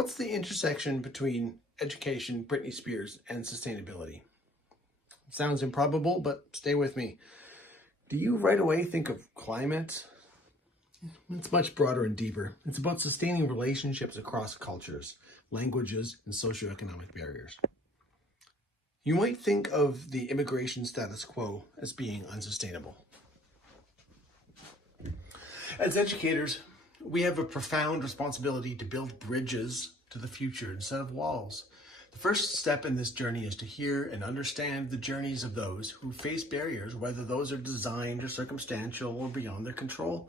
What's the intersection between education, Britney Spears, and sustainability? Sounds improbable, but stay with me. Do you right away think of climate? It's much broader and deeper. It's about sustaining relationships across cultures, languages, and socioeconomic barriers. You might think of the immigration status quo as being unsustainable. As educators, we have a profound responsibility to build bridges to the future instead of walls. The first step in this journey is to hear and understand the journeys of those who face barriers, whether those are designed or circumstantial or beyond their control.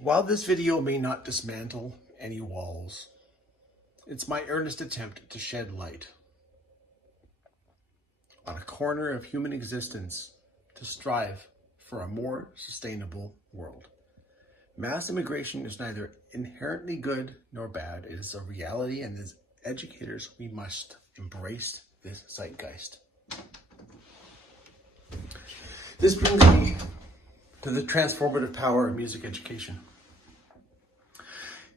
While this video may not dismantle any walls, it's my earnest attempt to shed light on a corner of human existence to strive for a more sustainable world. Mass immigration is neither inherently good nor bad. It is a reality, and as educators, we must embrace this zeitgeist. This brings me to the transformative power of music education.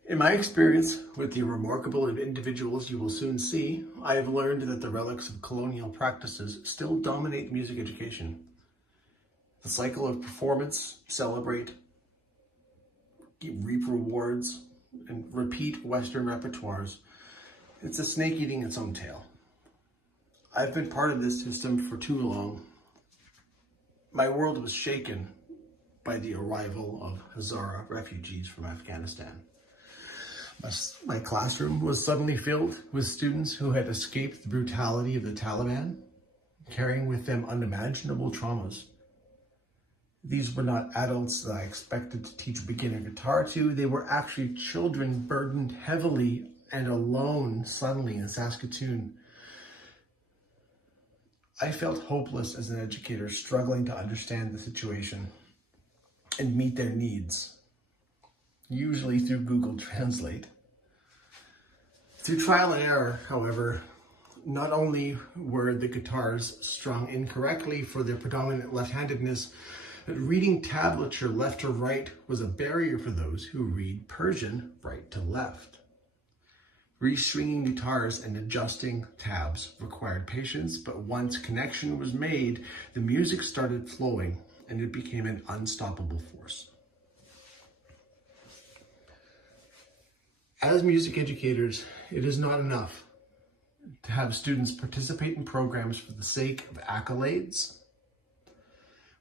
In my experience with the remarkable individuals you will soon see, I have learned that the relics of colonial practices still dominate music education. The cycle of performance, celebrate, reap rewards, and repeat Western repertoires, it's a snake eating its own tail. I've been part of this system for too long. My world was shaken by the arrival of Hazara refugees from Afghanistan. My classroom was suddenly filled with students who had escaped the brutality of the Taliban, carrying with them unimaginable traumas. These were not adults that I expected to teach beginner guitar to. They were actually children burdened heavily and alone suddenly in Saskatoon. I felt hopeless as an educator, struggling to understand the situation and meet their needs, usually through Google Translate. Through trial and error, however, not only were the guitars strung incorrectly for their predominant left-handedness, but reading tablature left to right was a barrier for those who read Persian right to left. Restringing guitars and adjusting tabs required patience, but once connection was made, the music started flowing and it became an unstoppable force. As music educators, it is not enough to have students participate in programs for the sake of accolades.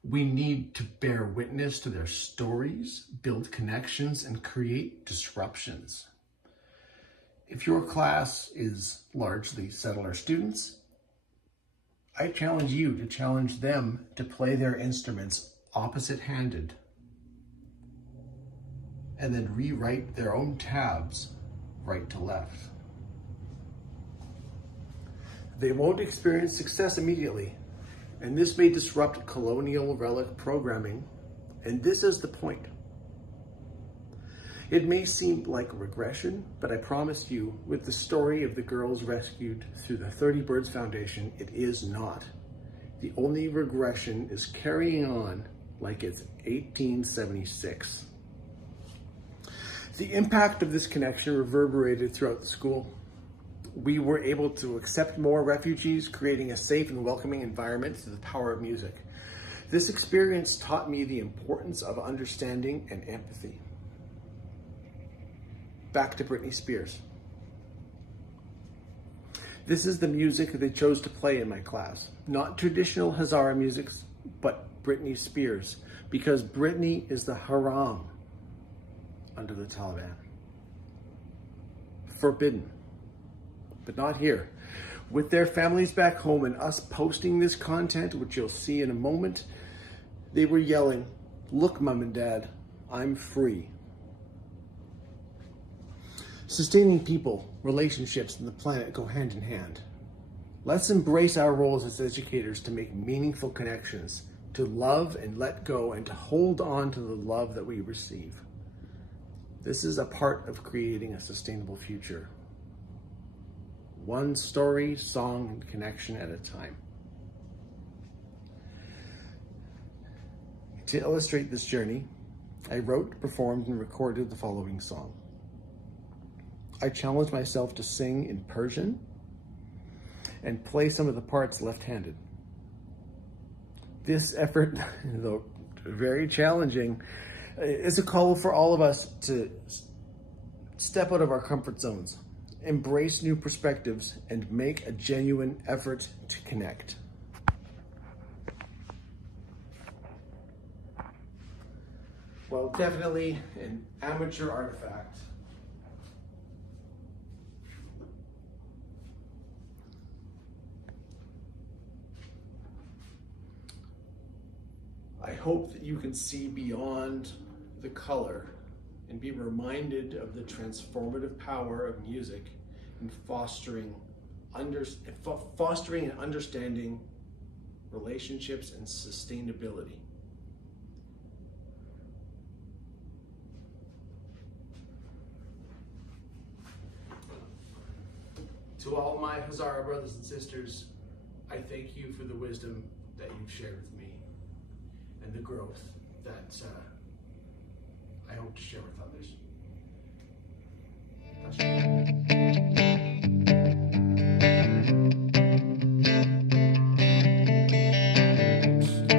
We need to bear witness to their stories, build connections, and create disruptions. If your class is largely settler students, I challenge you to challenge them to play their instruments opposite-handed and then rewrite their own tabs right to left. They won't experience success immediately, and this may disrupt colonial relic programming, and this is the point. It may seem like a regression, but I promise you, with the story of the girls rescued through the 30 Birds Foundation, it is not. The only regression is carrying on like it's 1876. The impact of this connection reverberated throughout the school. We were able to accept more refugees, creating a safe and welcoming environment through the power of music. This experience taught me the importance of understanding and empathy. Back to Britney Spears. This is the music they chose to play in my class. Not traditional Hazara music, but Britney Spears, because Britney is the haram under the Taliban. Forbidden. But not here. With their families back home and us posting this content, which you'll see in a moment, they were yelling, "Look, Mom and Dad, I'm free." Sustaining people, relationships, and the planet go hand in hand. Let's embrace our roles as educators to make meaningful connections, to love and let go, and to hold on to the love that we receive. This is a part of creating a sustainable future. One story, song, and connection at a time. To illustrate this journey, I wrote, performed, and recorded the following song. I challenged myself to sing in Persian and play some of the parts left-handed. This effort, though very challenging, is a call for all of us to step out of our comfort zones, embrace new perspectives, and make a genuine effort to connect. Well, definitely an amateur artifact. I hope that you can see beyond the color and be reminded of the transformative power of music in fostering and understanding relationships and sustainability. To all my Hazara brothers and sisters, I thank you for the wisdom that you've shared with me and the growth that I hope to share with others.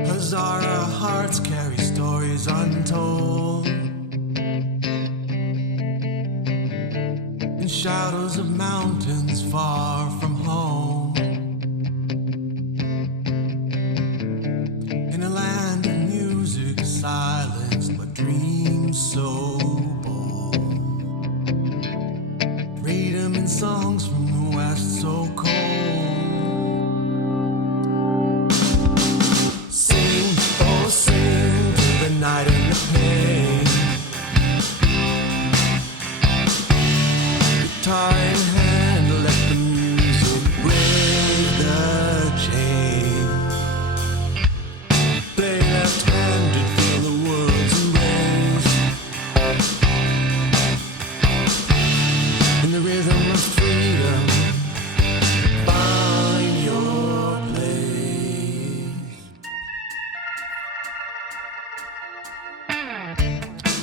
Hazara hearts carry stories untold, in shadows of mountains far from home, in a land of music silenced but dreams so bold, freedom in songs from the west so cold. Sing, oh sing to the night and the pain, guitar in hand, let the music break the chain. Play left-handed, feel the world's embrace, in the rhythm of freedom, find your place.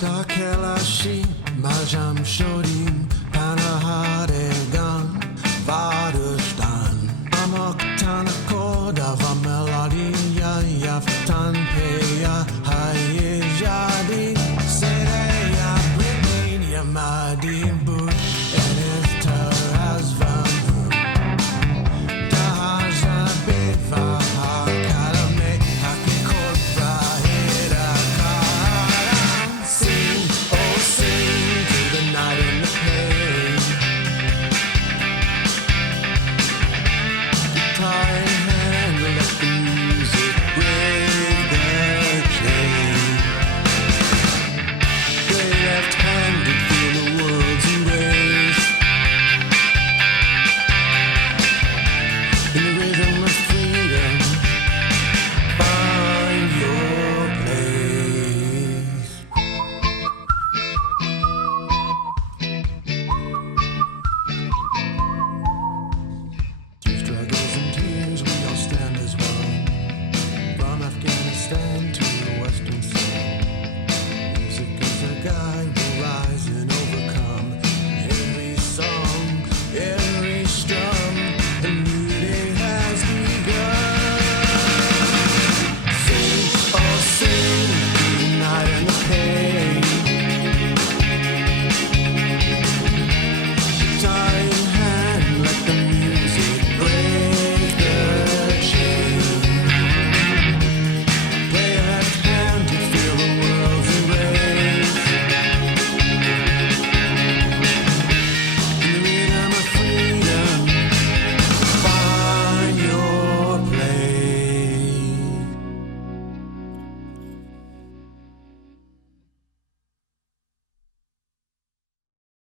Dakelashi, Majam Shodim, Panaharegan, Vadustan, Amoktan Koda, Vamelodiya, Yaftan Peya, Hayejadi, Sereya, Britney, Yamadi.